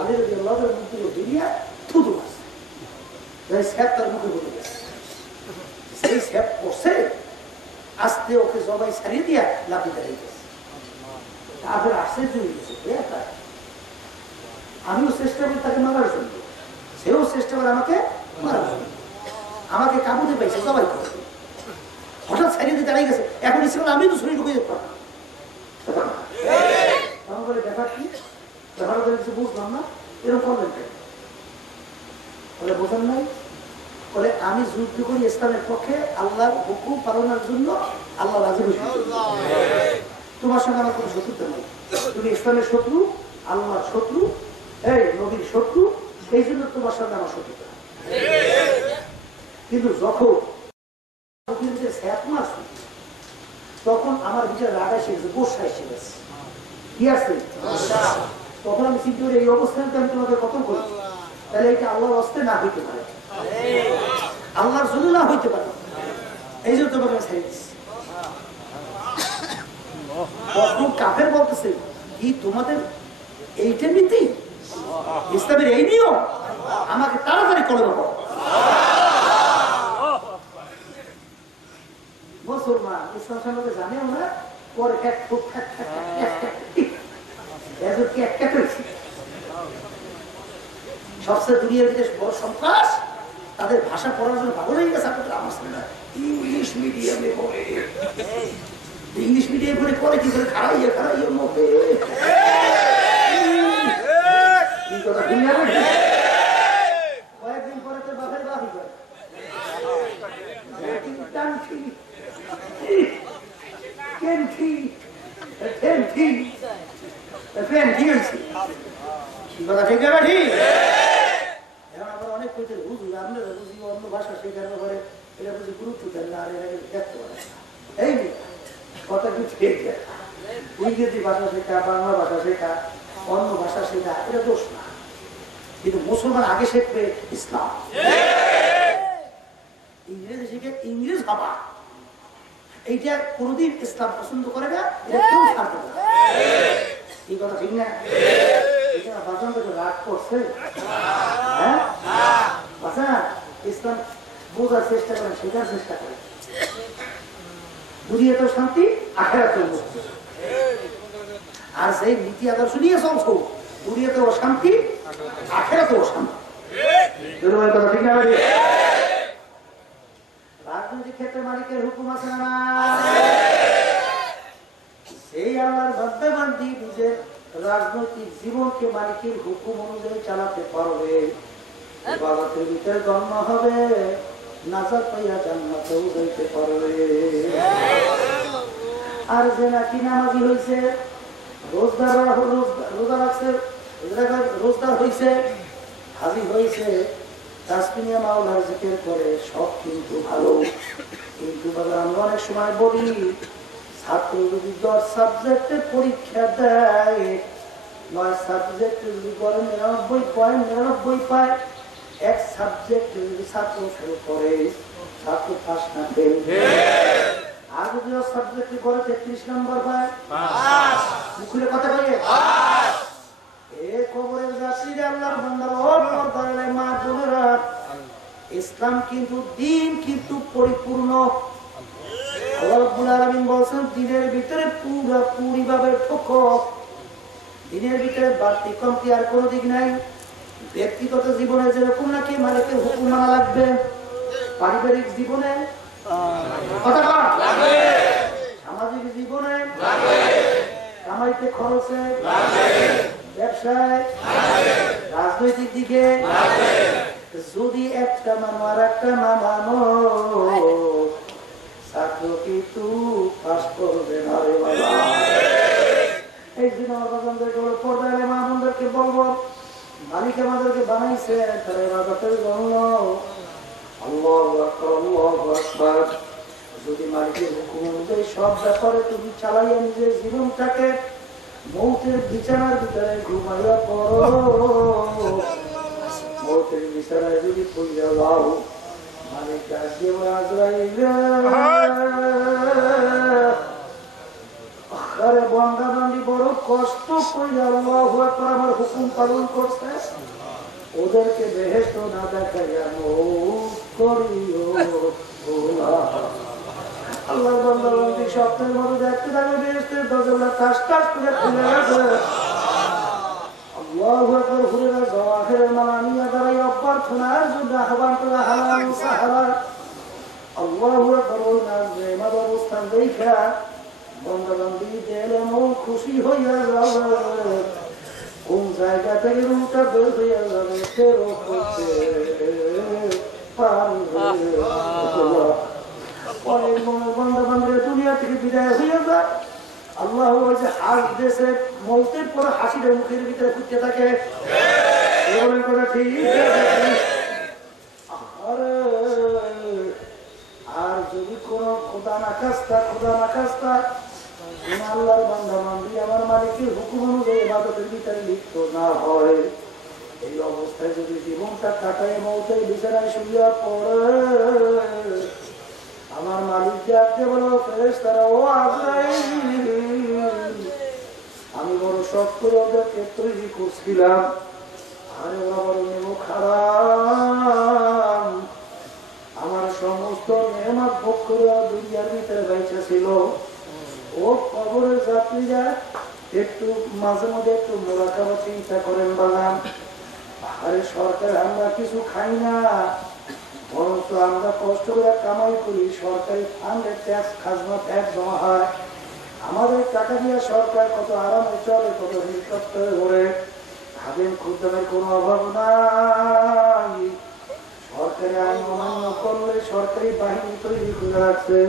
আলী রাদিয়াল্লাহু তাআলার মুখ থেকে বেরিয়ে থুতু মারছে, এই স্যাপ তার মুখে বলে গেছে, সেই স্যাপ করছে আস্তে ওকে জবাই ছাড়িয়ে দিয়া লাফি দাঁড়িয়ে গেছে। কাফের আশ্চর্য হয়ে গেছে, আমিও চেষ্টা করি তাকে মারার জন্য, সেও চেষ্টা করে আমাকে মারার জন্য, আমাকে কাবুতে পাইছে জবাই করে, হঠাৎ ছাড়িয়ে দিয়ে দাঁড়িয়ে গেছে। এখন ইচ্ছে করে আমি তো শরীর ঢুকে যেতে পারতাম, বলে ব্যাপার কি, ব্যাপারটা কিছু বুঝলাম না, এরকম করলেন বলে বোঝান নাই, বলে আমি যুদ্ধ করি ইসলামের পক্ষে, আল্লাহর হুকুম পালনের জন্য, আল্লাহ রাজি হয়েছে, তোমার সঙ্গে আমার কোনো শত্রুতা নেই, তুমি ইসলামের শত্রু, আল্লাহর শত্রু, এই নবীর শত্রু, এই জন্য তোমার সঙ্গে আমার শত্রুতা। কিন্তু যখন তখন আমার ভিতরে রাগ এসে গেছে, গোসা এসে গেছে, কি আছে তখন আমি চিন্তা করি এই অবস্থানে আমি তোমাকে কতল করি, তাহলে এটা আল্লাহর হস্তে না হইতে পারে, আল্লাহর জন্য না হইতে পারে, এই জন্য তোমাকে আমি ছেড়ে দিচ্ছি। তখন কাফের বলতেছে কি তোমাদের এইটা নীতি, ইসলামের এই নিয়ম, আমাকে তাড়াতাড়ি করে দেবো। মুসলমান ইসলাম সম্পর্কে জানেও না, পরে সবচেয়ে দুনিয়ার বিদেশ বড় সন্ত্রাস, তাদের ভাষা পড়ার জন্য পাগল হয়ে গেছে। আমার ইংলিশ মিডিয়ামে পড়ে, ইংলিশ মিডিয়ামে পড়ে পরে কি করে খারাইয়া খারাইয়া মুখে কয়েকদিন পরে তো বাপের বাপি করে অনেক অন্য ভাষা শেখানোর পরে এটা বুঝি গুরুত্ব দেন না, আর এটাকে দেখতে পারে এই কথা কি ঠিক, ইংরেজি ভাষা শেখা, বাংলা ভাষা শেখা, অন্য ভাষা শেখা, এটা দোষ না, কিন্তু মুসলমান আগে শিখবে ইসলাম। ইংরেজি শিখে ইংরেজ হবা, এইটা কোনদিন ইসলাম পছন্দ করে না, এটা কেউ ছাড়তে না, এই কথা ঠিক না? বাজান তো রাগ করছে, হ্যাঁ বাজান ইসলাম বোঝার চেষ্টা করে, শেখার চেষ্টা করে, দুনিয়াতেও শান্তি, আখিরাতেও মুক্তি। আর সেই নীতি আদর্শ নিয়ে চলছো, দুনিয়াতেও শান্তি, আখিরাতেও শান্তি। রাজনৈতিক ক্ষেত্রে মালিকের হুকুম আছে না? সেই আল্লাহর বান্দাবান্দি নিজের রাজনৈতিক জীবনকে মালিকের হুকুম অনুযায়ী চালাতে পারবে, ইবাদতের ভিতরে জন্ম হবে, নাজাত পাইয়া জান্নাতেও যাইতে পারবে। আর যে নাকি নামাজি হইছে, রোজা রাখছে, রোজদার হইছে, হাজি হইছে, তাসবিহ মাওলার জিকির করে, সব কিন্তু ভালো, কিন্তু আমরা অনেক সময় বলি ছাত্র যদি 10 সাবজেক্টে পরীক্ষা দেয়, 9 সাবজেক্টে যদি বলে 99 পায়, এক সাবজেক্টে যদি ছাত্র ফেল করে, ছাত্র পাস না ফেল, আর যদি সাবজেক্টে করে 33 নম্বর পায়, মুখে কথা বলে কবরের যাত্রীরা আল্লাহর বান্দারা, ও পর্দার মা বোনেরা, ইসলাম কিন্তু দিন কিন্তু পরিপূর্ণ। আল্লাহ রাব্বুল আলামিন বলেন দিনের ভিতরে পুরোপুরি ভাবে ঠোকর, দিনের ভিতরে বাড়তি কমতি আর কোনো দিক নাই। ব্যক্তিগত জীবনে যেরকম নাকি মালিকের হুকুম মানা লাগবে, পারিবারিক জীবনে কথা লাগবে, সামাজিক জীবনে লাগবে, কামাইতে খরচে লাগবে, ব্যবসায়, রাজনৈতিক দিকে, যদি একটা মানো আর একটা না মানো, ছাত্র কিন্তু পাস করবে না রে বাবা। একদিন আমার বাজানদেরকে বলে পর্দায় মা বোনদেরকে বলবো মালিক আমাদেরকে বানাইছে তারা ইবাদতের জন্য। আল্লাহু আকবার, আল্লাহু আকবার। যদি মালিকের হুকুম অনুযায়ী সব ব্যাপারে তুমি চালাইয়া নিজের জীবনটাকে মৌতের বিছানার ভিতরে ঘুমাইয়া পড়ো, মৌতের বিছানায় যদি পড়িয়া যাও মালিক ডাক দিয়ে আজরাইল আরে বান্দা বান্দি বড় কষ্ট করে আল্লাহু আকবার আমার হুকুম পালন করছে, ওদেরকে বেহেশত না দেখাইয়া মৌত করিও আল্লাহর বান্দা বান্দি স্বপ্নের মতো দেখতে থাকে বেহেশতের দরজা টাস টাস করে খুলে গেছে। আল্লাহু আকবার হুরেরা জাওয়াহিরের মালানিয়া দাঁড়াই অভ্যর্থনার জন্য আহ্বান করে হালাল সাহারা। আল্লাহু আকবার ওই নাজেমার অবস্থান দেখা বান্দা বান্দি দিলে মন খুশি হইয়া যাবে, কোন জায়গা থেকে রুটা বের হইয়া যাবে ফেরো করতে অনেক মনের বান্দা বান্দিরা দুনিয়া থেকে বিদায় হইয়া যায়। আল্লাহ যে হাস দেশে মৌতের পরে হাসিটা মুখের ভিতরে ফুটতে থাকে, কথা ঠিক। আর যদি কোনো খোদা না খাস্তা আল্লাহর বান্দা বান্দি আমার মালিকের হুকুম অনুযায়ী ইবাদতের ভিতরে লিপ্ত না হয়, এই অবস্থায় যদি জীবনটা কাটায় মৌতের বিছানায় শুইয়া পড়ে আমার মালিক যাকে বলো ফেরেশতারা ও আজরাইল আমি বড় শখ করে ওদেরকে তৈরি করছিলাম, আরে ওরা বড় নেমো খারাপ আমার সমস্ত নেয়ামত ভোগ করে দুনিয়ার ভিতরে বাইচা ছিল। ও কবরের যাত্রীরা একটু মাঝে মধ্যে একটু মোরাকাবা চিন্তা করেন বাগান, আরে সরকার আমরা কিছু খাই না, বরঞ্চ আমরা কষ্ট করে কামাই করি, সরকারি ফান্ডে ট্যাক্স খাজনা ট্যাক্স জমা হয়, আমাদের টাকা দিয়ে সরকার কত আরামে চলে, কত হেলিকপ্টারে ঘোরে, খাদেন খুদ্দামের কোনো অভাব নাই। সরকারি আইন অমান্য করলে সরকারি বাহিনী তৈরি করে রাখছে,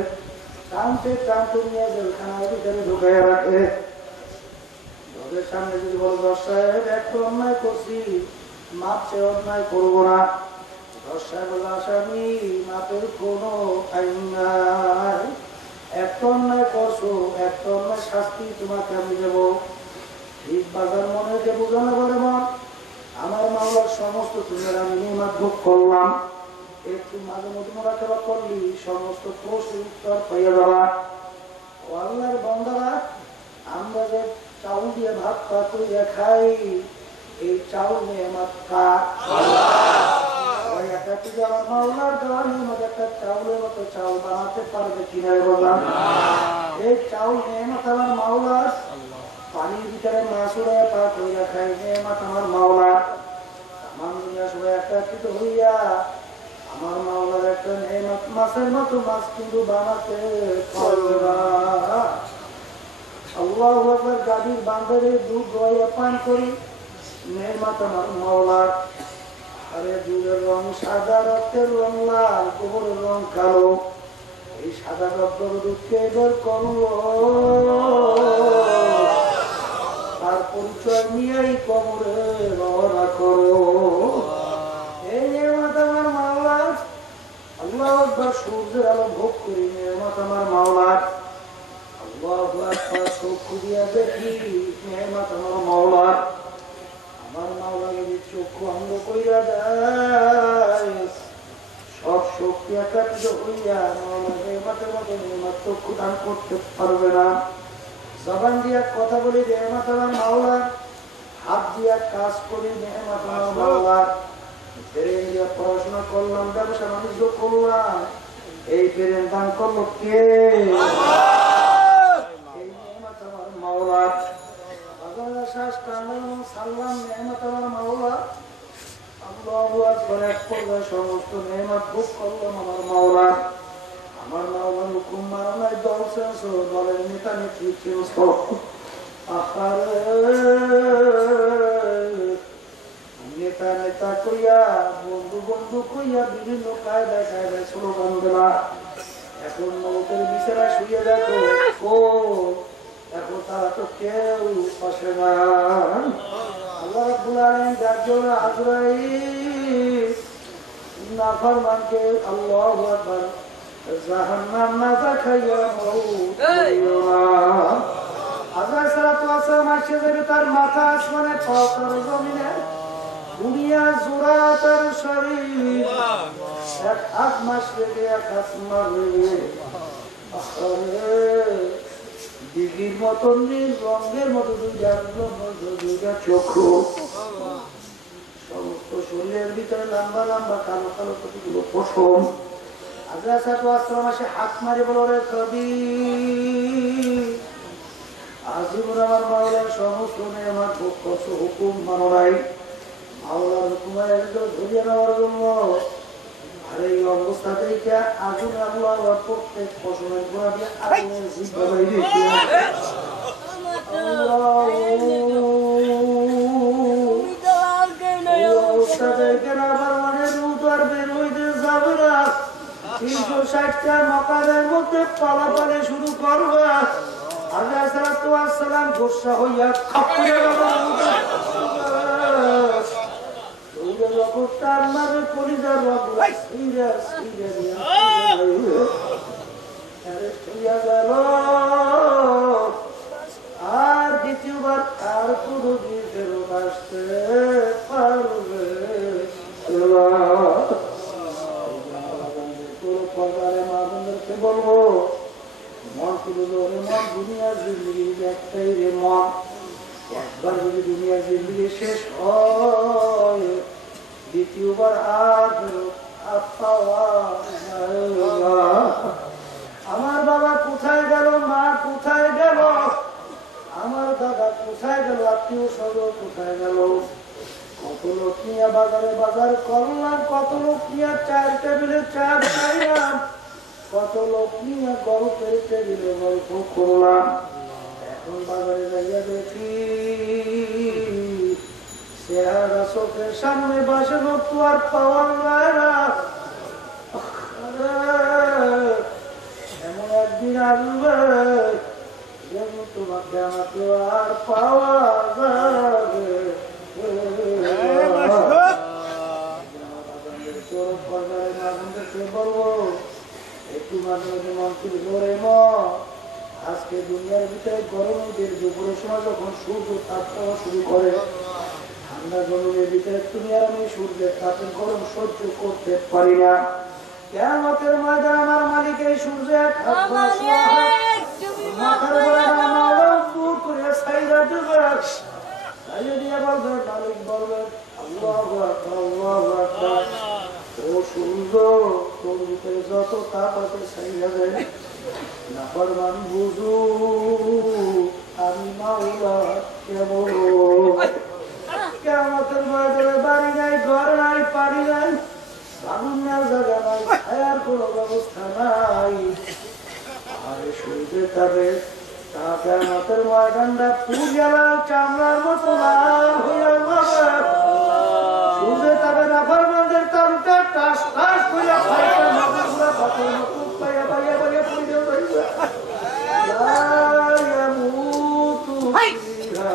টানতে টানতে নিয়ে জেলখানার ভিতরে ঢুকাইয়া রাখে। ওদের সামনে যদি বলো দশ সাহেব একটু অন্যায় করছি মাপ চেয়ে অন্যায় করবো না, দশ সাহেব বলো আসামি মাপের কোনো আইন নাই, একটা অন্যায় করছো একটা অন্যায় শাস্তি তোমাকে আমি দেবো। ঠিক বাজার মনেকে বোঝানো করে মন আমার মামলার সমস্ত তুমি আমি নিয়মাত ভোগ করলাম, একটু মাঝে মধ্যে মোরাকাবা করলি সমস্ত প্রশ্নের উত্তর পাইয়া যাওয়া। ও আল্লাহর বান্দারা আমরা যে চাউল দিয়ে ভাত পা করিয়া খাই, এই চাউল নিয়ামত কার? আমার মাওলার দেওয়া নিয়ামত একটা চাউলের মতো চাউল বানাতে পারবে কিনা বললাম, এই চাউল নিয়ামত আমার মাওলার, পানির ভিতরে মাছ উড়ে পা করিয়া খাই নিয়ামত আমার মাওলার, আমার দুনিয়া সবাই একত্রিত হইয়া আমার মাওলার একটা নিয়ামত মাছের মতো মাছ কিন্তু বানাতে পারবে না। আল্লাহু আকবার গাভীর বান্ধবে দুধ দোয়াইয়া পান করি নিয়ামত আমার মাওলার, আরে দুধের রং সাদা রক্তের রং লাল গোবরের রং কালো, এই সাদা রক্তের দুধকে বের করলো তার পরিচয় নিয়েই কবরে রওনা করো। এই নিয়ামত আমার মাওলার, আল্লাহু আকবার সূর্যের আলো ভোগ করি নিয়ামত আমার মাওলার, আল্লাহু আকবার চক্ষু দিয়া দেখি নিয়ামত আমার মাওলার, আমার মাওলা যদি চক্ষু অন্ধ কইরা দেয় সব শক্তি একাত্রিত হইয়া মাওলা নিয়ামতের মতো নিয়ামত চক্ষু দান করতে পারবে না। জবান দিয়া কথা বলি নিয়ামত আমার মাওলার, হাত দিয়া কাজ করি নিয়ামত আমার মাওলার, ব্রেন দিয়া পড়াশোনা করলাম ব্যবসা বাণিজ্য করলাম, এই ব্রেন দান করলো কে? এই নিয়ামত আমার মাওলার। শ্বাস টানলাম সারলাম নিয়ামত আমার মাওলার, আল্লাহু আকবার এক পর্যায়ে সমস্ত নিয়ামত ভোগ করলাম আমার মাওলার, আমার মাওলার হুকুম মানা নাই, দল চেঞ্জ দলের নেতা নেত্রী চেঞ্জ নেতা নেতা কইয়া বন্ধু বন্ধু কইয়া বিভিন্ন কায়দায় কায়দায় স্লোগান দেওয়া। এখন মৌতের বিছানায় শুয়ে দেখো ও এখন তারা তো কেউ পাশে না। আল্লাহ রাব্বুল আলামিন যার জন্য আজরাইল নাফরমানকে আল্লাহু আকবার জাহান্নাম না দেখাইয়া মউত আজরাইল সালাতু ওয়াসসালাম আসে যাবে, তার মাথা আসমানে পা তার জমিনে, দুনিয়া জোড়া তার শরীর, এক হাত মাস লেগে এক হাত মারবে। দিঘির মতন নীল রঙের মতো দুইটা চক্ষু, সমস্ত শরীরের ভিতরে লম্বা লম্বা কালো কালো কতগুলো পশম। আজরাইল সালাতু ওয়াসসালাম আসে হাত মারি বলো, রে কবি আজীবন আমার মাওলার সমস্ত আমার কত হুকুম মানো নাই, মাওলার হুকুমের একদম ধরিয়ে নেওয়ার জন্য। আর এই অবস্থা থেকে আগুন আল্লাহ প্রত্যেক ফসলের গোড়া দিয়ে আগুনের জিব্বা বাইরে অবস্থা থেকে আবার মানে রুদ আর বের হইতে যাবে না। 360টা মকামের মধ্যে পালাপালি শুরু করবে। আজরাইল সালাতু ওয়াসসালাম গোসা হইয়া খাপড়ে তার নামে কলিজার গেল। আর দ্বিতীয়বার আর কোনো দিন ফেরত আসতে পারবে মাকে বলবো, মন শুধু মন দুনিয়ার জিন্দগি একটাই রে মন, একবার যদি দুনিয়ার জিন্দগি শেষ হয় দ্বিতীয়বার আর আমার বাবা কোথায় গেল, মা কোথায় গেল, আমার দাদা কোথায় গেল, আত্মীয় স্বজন কোথায় গেল। কত লোক নিয়ে বাজারে বাজার করলাম, কত লোক নিয়ে চায়ের টেবিলে চা খাইলাম, কত লোক নিয়ে গল্পের টেবিলে গল্প করলাম। এখন বাজারে যাইয়া দেখি চেহারা চোখের সামনে বাসে তো আর পাওয়া যায় না। এমন একদিন আসবে যেমন তোমাকে আমাকে আর পাওয়া যাবে। বলবো একটু মাঝে মাঝে মন্ত্রী ধরে আজকে দুনিয়ার ভিতরে গরমের দুপুরের সময় যখন সূর্য তাপ পাওয়া শুরু করে, ঠান্ডা গরমের ভিতরে তুমি আর আমি সূর্যের তাপের গরম সহ্য করতে পারি না। কিয়ামতের ময়দানে আমার মালিক এই সূর্যের মাথার উপরে দূর করে ছাইরা দেবে, ছাইরা দিয়ে বলবে, মালিক বলবে আল্লাহু আকবার আল্লাহু আকবার, ও সূর্য তোর ভিতরে যত তাপ আছে ছাইরা দেয়, নাফরমান বুঝু আমি মাওলা কেবল। কিয়ামতের ময়দানে বাড়ি নাই, ঘর নাই, পানি নাই, বাগুনের জায়গা নাই, ছায়ার কোনো ব্যবস্থা নাই। আর সূর্যের তাপে কিয়ামতের ময়দানটা পুড়িয়া চামড়ার মতো লাল হইয়া যাবে। সূর্যের তাপে নাফরমানদের তালুটা টাস টাস কইরা ফাইটা মাগুরা পাথর মতো পাইয়া পাইয়া পাইয়া পড়ে যাইবে। লা ইয়ামুতু ফিহা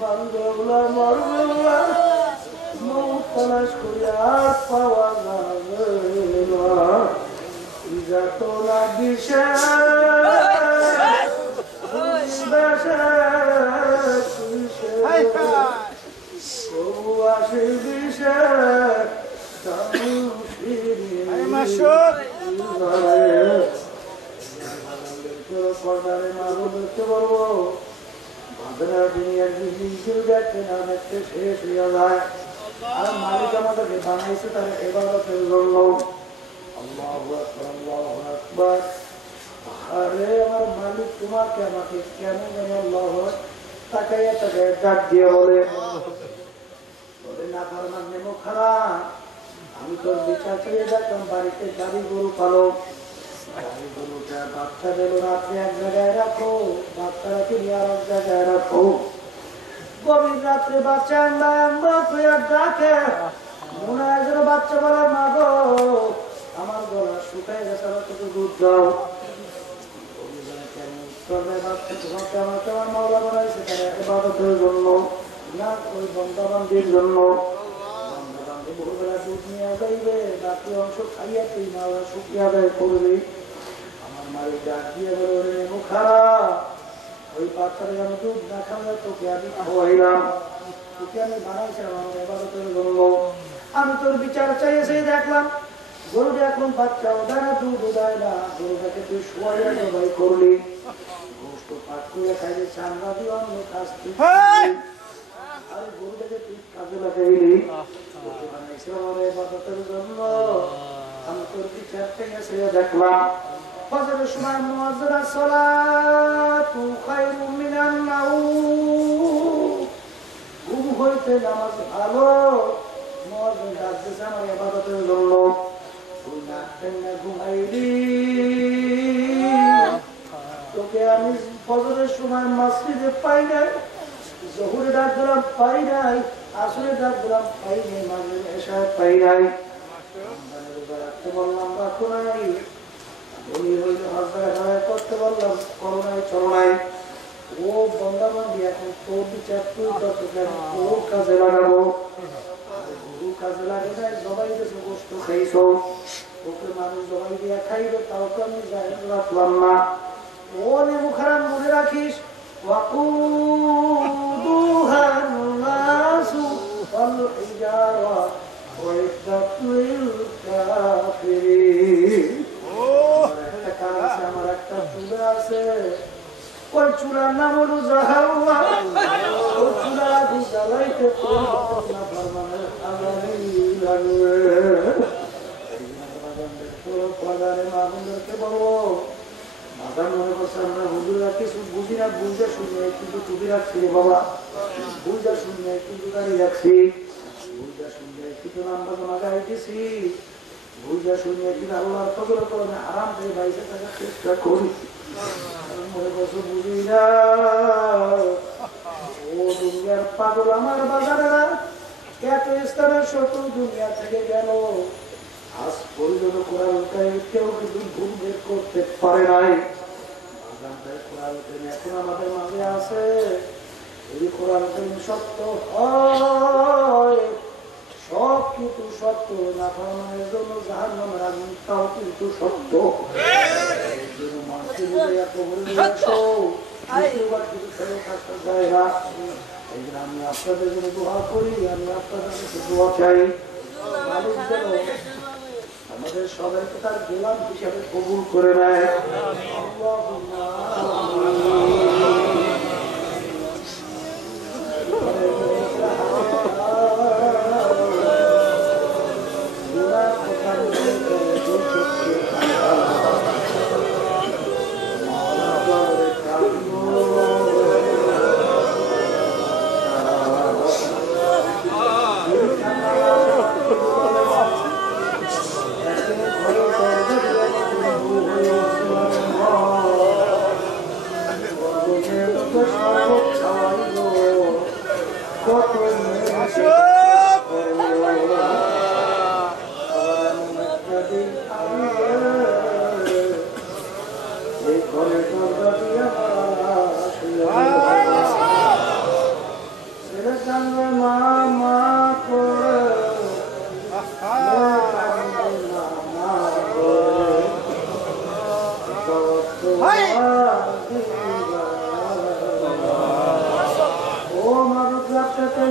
বান্দরগুলা মরগুলা মৌত তালাশ করিয়া পাওয়া যাবে না। ইজাতলা দিশে আসে দিশে পর্দারে মারো দেখতে পারবো দুনিয়ার জিনিসগুলো দেখছেন অনেকটা শেষ হয়ে যায়। আর মালিক আমাদেরকে বানাইছে তারা ইবাদতের জন্য। আল্লাহু আকবার আল্লাহু আকবার। আরে আমার মালিক তোমাকে আমাকে কেন যেন আল্লাহু তাকাইয়া তাকাইয়া ডাক দিয়ে বলে, না ফরমান নেমো খারাপ, আমি তোর বিচার করে দেখলাম বাড়িতে গাড়ি গরু পালো, গাড়ি গরুটা বাচ্চা দিল রাত্রে এক জায়গায় রাখো, বাচ্চারা কিনে আর এক জায়গায় রাখো। গভীর রাত্রে বাচ্চা আন্দা আন্দা ডাকে, মনে হয় যেন বাচ্চা বলা মা গো আমার গলা শুকায় গেছে, আমার কিছু দুধ দাও। আমার মাওলা বানাইছে তারা ইবাদতের জন্য, না ওই বন্দাবান্দির জন্য। বন্দাবান্দি ভোরবেলা দুধ নিয়ে যাইবে, বাকি অংশ খাইয়া তুই মাওলা শুকিয়ে আদায় করবে। আমার মালিক ডাক দিয়ে বলে, খারাপ ওই বাচ্চাদের আমি দুধ না খাওয়া তোকে আমি খাওয়াইলাম, তোকে আমি বানাইছিলাম আমার ইবাদতের জন্য। আমি তোর বিচার চাইছে দেখলাম গরুটা এখন বাচ্চাও দেয় না, দুধ দেয় না, গরুটাকে তুই শোয়াইয়া জবাই করলি, গোস্ত পাক করে খাইলে চামড়া দিয়ে অন্য কাজ তুই, আর গরুটাকে তুই কাজে লাগাইলি, তোকে বানাইছে আমার ইবাদতের জন্য। আমি তোর বিচার চাইছে দেখলাম ফজরের সময় মুয়াজ্জিন সালাতু খায়রুম মিনান নাউম, ঘুম হইতে নামাজ ভালো, মুয়াজ্জিন ডাক দিছে আমার ইবাদতের জন্য। তুই না কেন ঘুমাইলি, তোকে আমি ফজরের সময় মসজিদে পাই নাই, জোহরে ডাক দিলাম পাই নাই, আসরে ডাক দিলাম পাই নাই, মাগরিব এশা পাই নাই, রাখতে বললাম রাখো নাই, উনি হইলে হাজার করতে বললাম করো নাই চলো নাই। ও বন্দাবান্দি এখন তোর বিচার তুই তোর কাজে লাগাবো, গরু কাজে লাগে নাই, জবাই দিয়েছো গোস্ত খাইছো, ওকে মানুষ জবাই দিয়ে খাইবে, তাও তো আমি যাই রাখলাম না। ও নেবু খারাপ মনে রাখিস, وقودها الناس والحجارة أعدت للكافرين। আমার একটা চুলা আছে, ওই চুলার নাম হলো জাহান্নাম, ওই চুলার আগুন জ্বালাইতে তোর না ফরমানের আগুনই লাগবে। মাগুনদেরকে বলবো মাদার মনে করছে আমরা হুজুরা কিছু বুঝি না, বুঝে শুনে কিন্তু টুপি রাখছি রে বাবা, বুঝা শুনে কিন্তু দাঁড়িয়ে রাখছি, বুঝা শুনে কিন্তু নাম্বার জমা গাইতেছি, বুঝা শুনে কিন্তু আল্লাহর ফজর করে আরাম করে বাইসে থাকার চেষ্টা করি। মনে করছো বুঝি না, ও দুনিয়ার পাগল আমার বাজারেরা এত ইসলামের শত্রু দুনিয়া থেকে গেল, আজ পর্যন্ত কোরআন কেউ কিন্তু ভুল বের করতে পারে নাই। এখন আমাদের মাঝে আছে, যদি কোরআন সত্য হয় সব কিন্তু সত্য, না ফরমানের জন্য জাহান্নামের আগুন তাও কিন্তু সত্য। আমি আপনাদের জন্য দোয়া করি, আমি আপনাদের কাছে দোয়া চাই, মালিক যেন আমাদের সবাইকে তার গোলাম হিসাবে কবুল করে নেয়।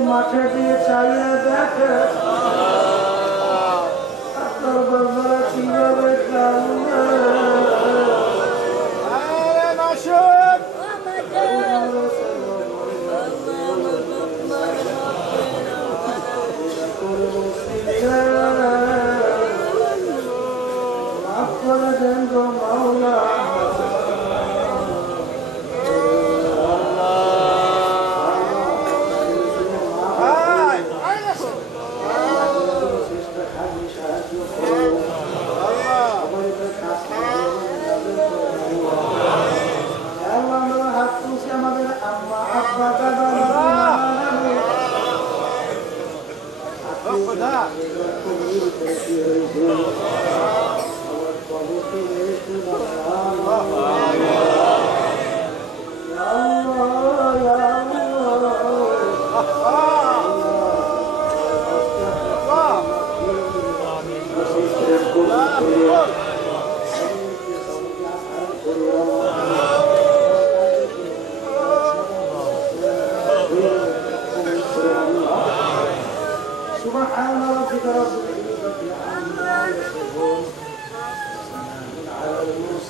মাঠে দিয়ে চাইয়ে দেখে আপনার বাবা কিভাবে আপনারা দেন গো মাওলা।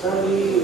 المرسلين